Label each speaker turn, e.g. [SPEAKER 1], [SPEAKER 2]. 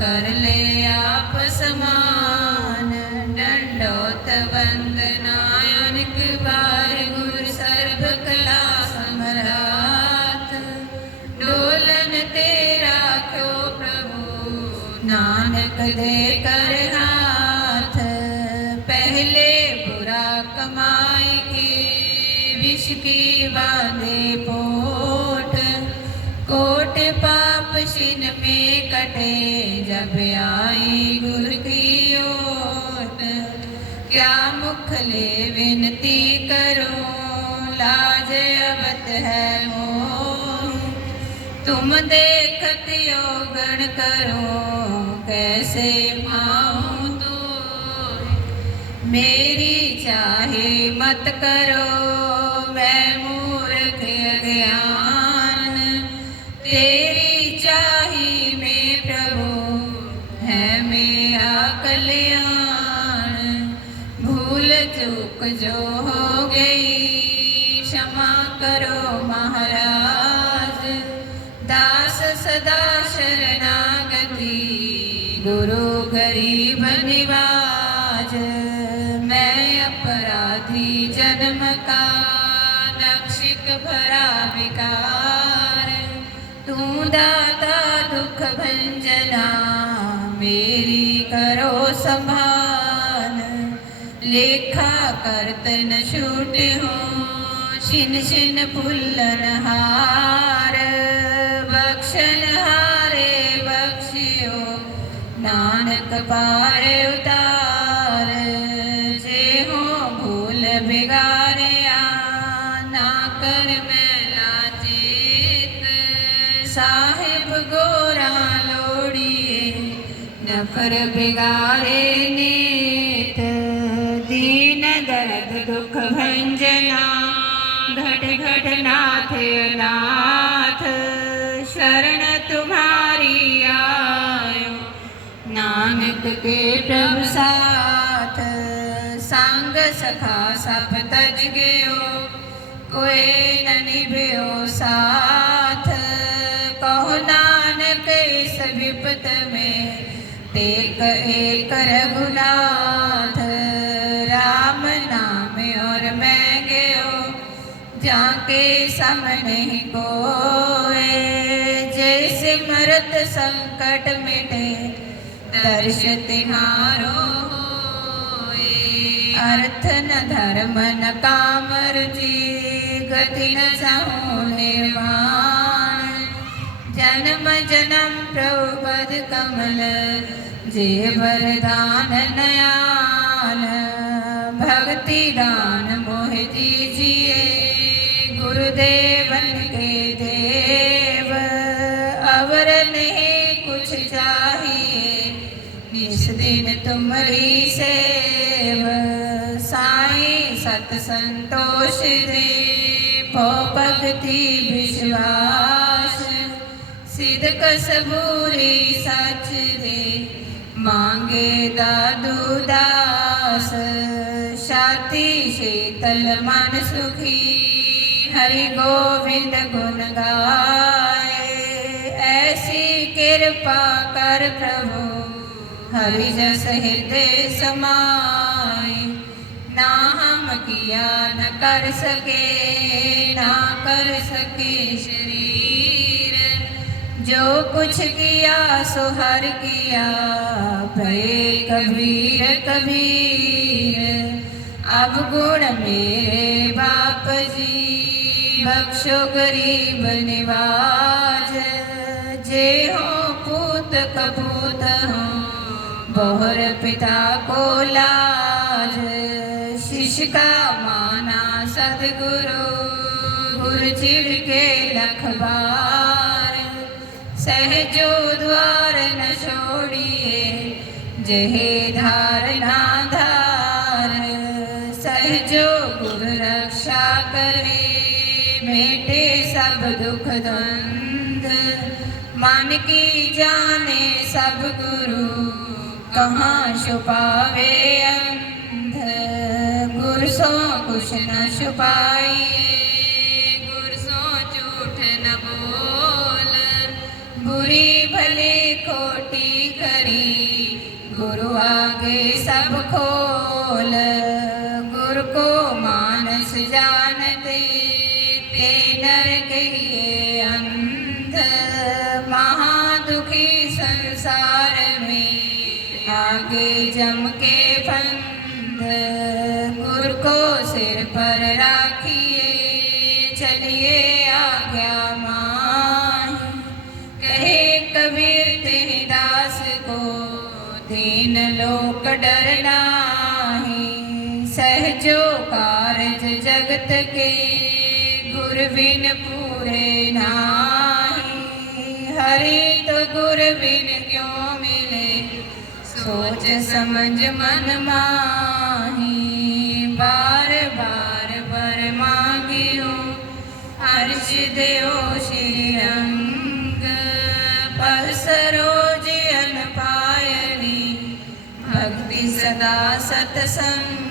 [SPEAKER 1] कर ले आप समान। दंडोत वंदनायनिक बार गुरु सर्व कला सम्राट। डोलन तेरा क्यों प्रभु नानक दे कर हाथ। पहले बुरा कमाई के विष की बांधे पोट कोट पाप शिन में कटे जब आई गुर की ओट। क्या मुख ले विनती करो? लाज अवत है मोह तुम देखत योगण करो, कैसे माऊं तो मेरी चाहे मत करो, मैं मूर्ख अज्ञान तेरी दास सदा शरणागति, गुरु गरीब निवाज। मैं अपराधी जन्म का नक्षिक भरा विकार। तू दाता दुख भंजना, मेरी करो संभाल। लेखा करतन छूट हो, छिन छिन फुल्लन हार। पारे उतार, जे हो भूल बिगाड़िया ना कर मैला चेत। साहिब गोरा लोड़िए, नफर बिगाड़े नेत। दीन दर्द दुख भंजना, घट घट नाथ नाथ शरण तुम्हारी नानक के प्रभु साथ। संग सखा सब तज गयो, कोई न निभयो साथ। कहो नानक, इस विपत में टेक एक रघुनाथ। राम नाम और मैं गयो, जाके सम नहीं कोए जैसे मरत संकट मिटे दर्श तिहारो होए। अर्थ न धर्म न काम रुचि, गति न सहु निर्माण। जन्म जन्म प्रभु पद कमल जे वरदान नयान भक्ति दान मोह दीजिए, गुरुदेवन के देव। अवर नहीं कुछ इस दिन तुम्हारी सेव, साईं सत संतोष दे। भो भक्ति विश्वास, सिद्ध कसबूरी सच दे। मांगे दादू दास शाति शीतल मन सुखी। हरि गोविंद गुण गाए, ऐसी कृपा कर प्रभु। हरि जस हृदय समाए ना हम किया न कर सके, ना कर सके शरीर। जो कुछ किया, सो हर किया, भय कबीर कबीर। अब गुण मेरे बाप जी, बख्शो गरीब निवाज। जे हो पूत कपूत हो बोहर पिता को लाज, शिष्य का माना सदगुरु, गुरु चिड़ के लखबार सहजो द्वार न छोड़िए, जहे धारणा धार। सहजो गुरु रक्षा करे, मेटे सब दुख द्वंद। मन की जाने सब गुरु। कहाँ छुपावे अंध? गुर सो कुछ न छुपाइए गुर सो झूठ न बोल। बुरी भली खोटी खरी गुरु आगे सब खोल। गुरु को मानस जानते ते नरक ये अंध। महादुखी संसार आगे जम के फंद, गुर को सिर पर राखिए, चलिए आज्ञा मान कहे कबीर तेरे दास को, दीन लोक डरना सहजो कारज जगत के, गुर बिन पूरे नाही। हरि तो सोच समझ मन माही बार बार बर मांगियो। हर्ष देव श्री रंग पल सरोज अन पायनी भक्ति सदा सतसंग